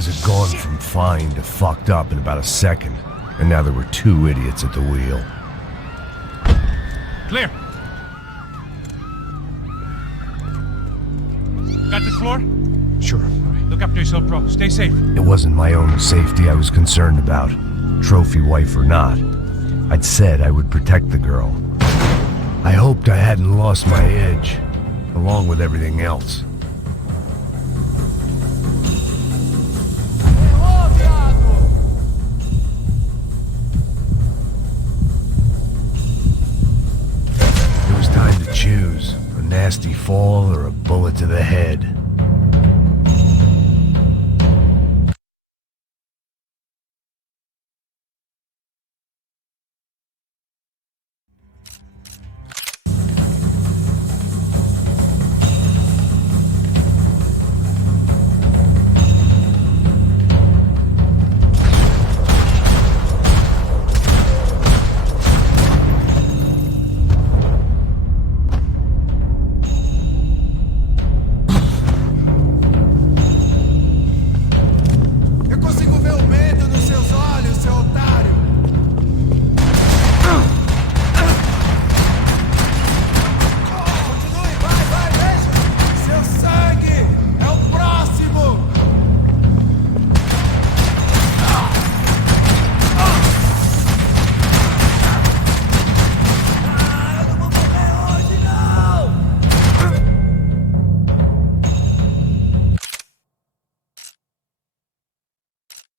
Things had gone from fine to fucked up in about a second, and now there were two idiots at the wheel. Clear. Got the floor? Sure. All right, look after yourself, bro. Stay safe. It wasn't my own safety I was concerned about, trophy wife or not. I'd said I would protect the girl. I hoped I hadn't lost my edge, along with everything else. It was time to choose, a nasty fall or a bullet to the head.